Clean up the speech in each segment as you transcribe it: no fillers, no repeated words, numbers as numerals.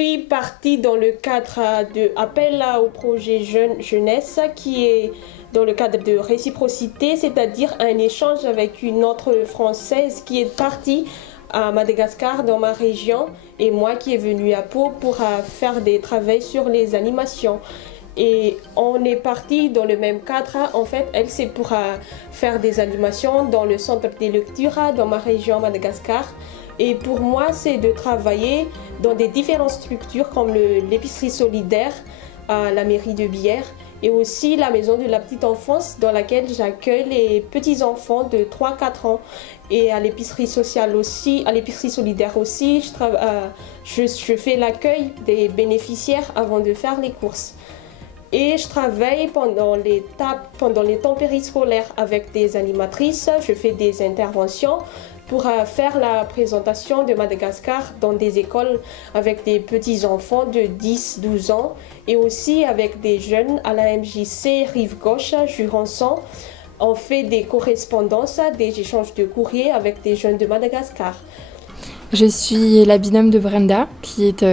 suis partie dans le cadre de appel au projet jeunesse qui est dans le cadre de réciprocité, c'est-à-dire un échange avec une autre Française qui est partie à Madagascar dans ma région et moi qui est venue à Pau pour faire des travaux sur les animations. Et on est parti dans le même cadre. En fait, elle, c'est pour faire des animations dans le centre de lecture dans ma région Madagascar. Et pour moi, c'est de travailler dans des différentes structures comme l'épicerie solidaire, la mairie de Bière et aussi la maison de la petite enfance dans laquelle j'accueille les petits enfants de 3-4 ans. Et à l'épicerie sociale aussi, à l'épicerie solidaire aussi, je fais l'accueil des bénéficiaires avant de faire les courses. Et je travaille pendant les temps périscolaires avec des animatrices. Je fais des interventions pour faire la présentation de Madagascar dans des écoles avec des petits-enfants de 10-12 ans et aussi avec des jeunes à la MJC Rive-Gauche, Jurançon. On fait des correspondances, des échanges de courriers avec des jeunes de Madagascar. Je suis la binôme de Brenda, qui est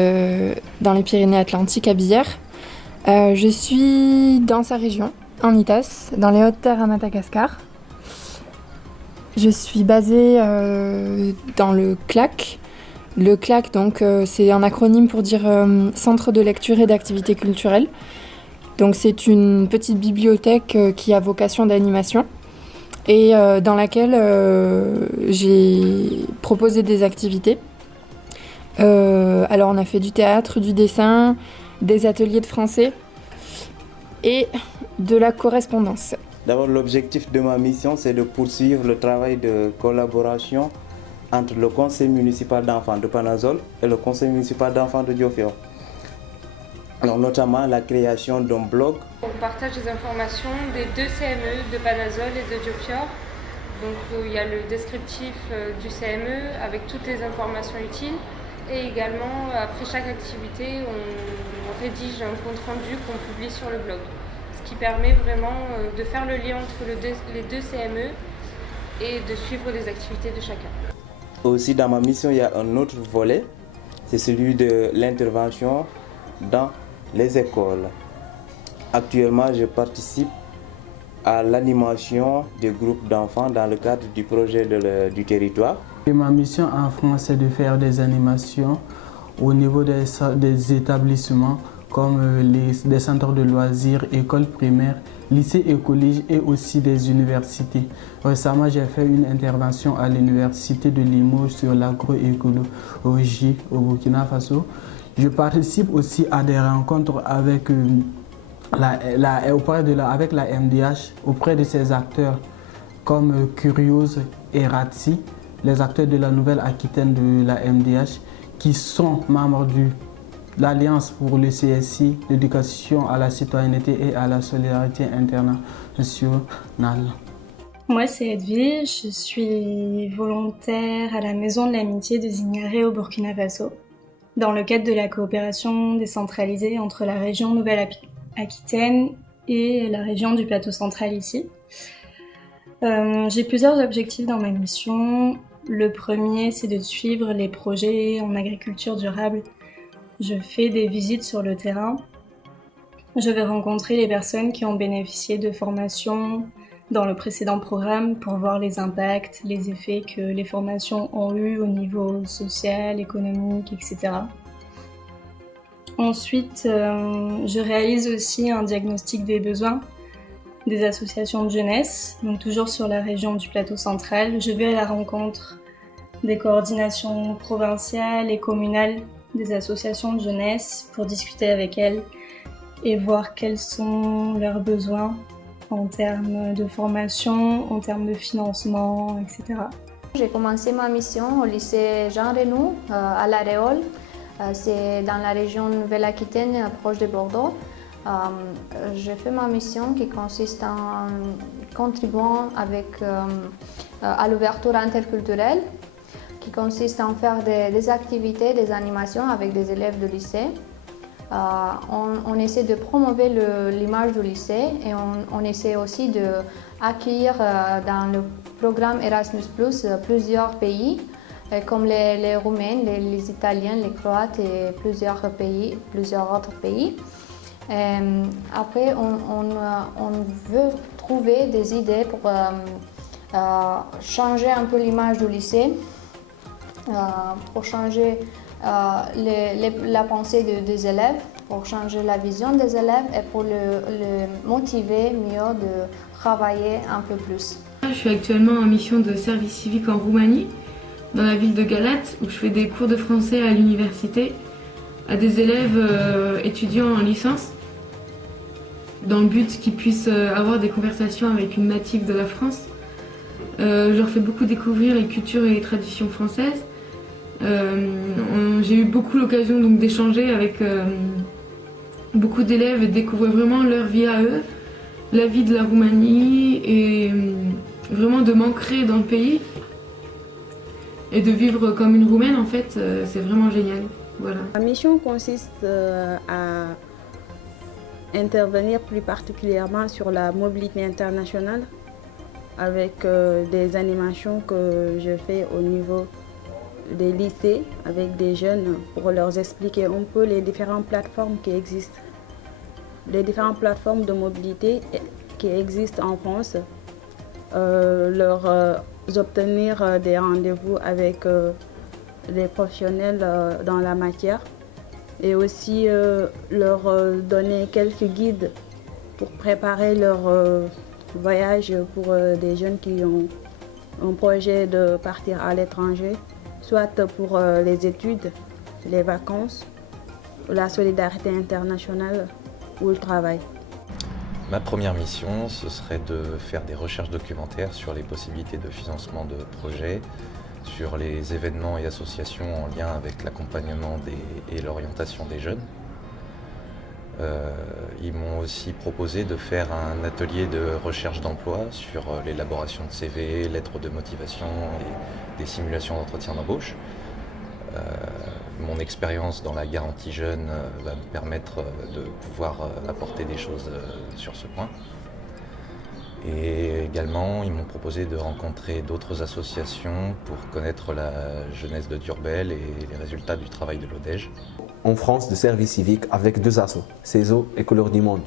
dans les Pyrénées-Atlantiques à Bière. Je suis dans sa région, en Itas, dans les Hautes-Terres à Madagascar. Je suis basée dans le CLAC. Le CLAC, donc, c'est un acronyme pour dire Centre de lecture et d'activités culturelles. Donc, c'est une petite bibliothèque qui a vocation d'animation et dans laquelle j'ai proposé des activités. Alors, on a fait du théâtre, du dessin, des ateliers de français et de la correspondance. D'abord, l'objectif de ma mission, c'est de poursuivre le travail de collaboration entre le conseil municipal d'enfants de Panazol et le conseil municipal d'enfants de Diofior. Alors, notamment la création d'un blog. On partage des informations des 2 CME de Panazol et de Diofior. Donc, il y a le descriptif du CME avec toutes les informations utiles. Et également, après chaque activité, on rédige un compte-rendu qu'on publie sur le blog. Ce qui permet vraiment de faire le lien entre les 2 CME et de suivre les activités de chacun. Aussi, dans ma mission, il y a un autre volet, c'est celui de l'intervention dans les écoles. Actuellement, je participe à l'animation des groupes d'enfants dans le cadre du projet du territoire. Et ma mission en France, c'est de faire des animations au niveau des établissements comme des centres de loisirs, écoles primaires, lycées et collèges et aussi des universités. Récemment, j'ai fait une intervention à l'université de Limoges sur l'agroécologie au Burkina Faso. Je participe aussi à des rencontres avec avec la MDH auprès de ces acteurs comme Curiose et Ratsi, les acteurs de la Nouvelle-Aquitaine de la MDH qui sont membres de l'Alliance pour le CSI, l'éducation à la citoyenneté et à la solidarité internationale. Moi, c'est Edwige, je suis volontaire à la Maison de l'Amitié de Zingaré au Burkina Faso, dans le cadre de la coopération décentralisée entre la région Nouvelle-Aquitaine et la région du Plateau central ici. J'ai plusieurs objectifs dans ma mission. Le premier, c'est de suivre les projets en agriculture durable. Je fais des visites sur le terrain. Je vais rencontrer les personnes qui ont bénéficié de formations dans le précédent programme pour voir les impacts, les effets que les formations ont eu au niveau social, économique, etc. Ensuite, je réalise aussi un diagnostic des besoins des associations de jeunesse, donc toujours sur la région du Plateau central. Je vais à la rencontre des coordinations provinciales et communales des associations de jeunesse pour discuter avec elles et voir quels sont leurs besoins en termes de formation, en termes de financement, etc. J'ai commencé ma mission au lycée Jean Renoux à La Réole. C'est dans la région Nouvelle-Aquitaine, proche de Bordeaux. Je fais ma mission qui consiste en contribuant à l'ouverture interculturelle, qui consiste en faire des activités, des animations avec des élèves de lycée. On essaie de promouvoir l'image du lycée et on essaie aussi d'accueillir dans le programme Erasmus+, plusieurs pays comme les Roumains, les Italiens, les Croates et plusieurs autres pays. Après, on veut trouver des idées pour changer un peu l'image du lycée, pour changer la pensée des élèves, pour changer la vision des élèves et pour le motiver mieux de travailler un peu plus. Je suis actuellement en mission de service civique en Roumanie, dans la ville de Galate, où je fais des cours de français à l'université à des élèves étudiants en licence, dans le but qu'ils puissent avoir des conversations avec une native de la France. Je leur fais beaucoup découvrir les cultures et les traditions françaises. J'ai eu beaucoup l'occasion donc d'échanger avec beaucoup d'élèves et de découvrir vraiment leur vie à eux, la vie de la Roumanie et vraiment de m'ancrer dans le pays et de vivre comme une Roumaine en fait, c'est vraiment génial. Voilà. Ma mission consiste à intervenir plus particulièrement sur la mobilité internationale avec des animations que je fais au niveau des lycées avec des jeunes pour leur expliquer un peu les différentes plateformes qui existent. Les différentes plateformes de mobilité qui existent en France, leur obtenir des rendez-vous avec les professionnels dans la matière et aussi leur donner quelques guides pour préparer leur voyage pour des jeunes qui ont un projet de partir à l'étranger, soit pour les études, les vacances, la solidarité internationale ou le travail. Ma première mission, ce serait de faire des recherches documentaires sur les possibilités de financement de projets, sur les événements et associations en lien avec l'accompagnement et l'orientation des jeunes. Ils m'ont aussi proposé de faire un atelier de recherche d'emploi sur l'élaboration de CV, lettres de motivation et des simulations d'entretien d'embauche. Mon expérience dans la garantie jeune va me permettre de pouvoir apporter des choses sur ce point. Et également, ils m'ont proposé de rencontrer d'autres associations pour connaître la jeunesse de Durbel et les résultats du travail de l'ODEJ. En France, de service civique avec 2 assos, CESO et Couleurs du Monde.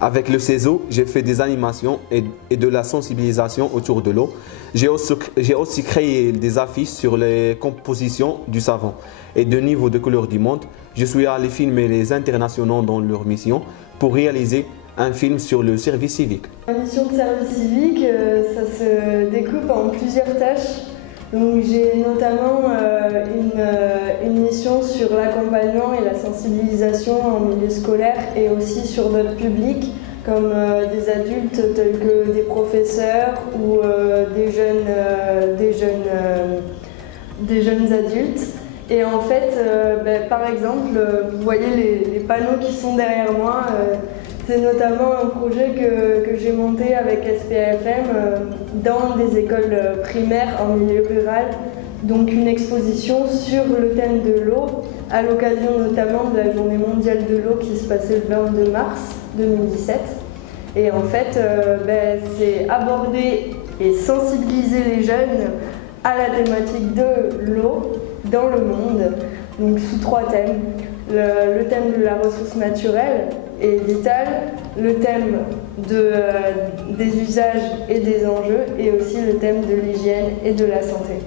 Avec le CESO, j'ai fait des animations et de la sensibilisation autour de l'eau. J'ai aussi créé des affiches sur les compositions du savon. Et de niveau de Couleurs du Monde, je suis allé filmer les internationaux dans leur mission pour réaliser un film sur le service civique. La mission de service civique, ça se découpe en plusieurs tâches. Donc j'ai notamment une mission sur l'accompagnement et la sensibilisation en milieu scolaire et aussi sur d'autres publics comme des adultes tels que des professeurs ou des jeunes adultes. Et en fait, par exemple, vous voyez les panneaux qui sont derrière moi. C'est notamment un projet que j'ai monté avec SPAFM dans des écoles primaires en milieu rural. Donc une exposition sur le thème de l'eau, à l'occasion notamment de la journée mondiale de l'eau qui se passait le 22 mars 2017. Et en fait, c'est aborder et sensibiliser les jeunes à la thématique de l'eau dans le monde, donc sous 3 thèmes. Le thème de la ressource naturelle et vitale, le thème des usages et des enjeux, et aussi le thème de l'hygiène et de la santé.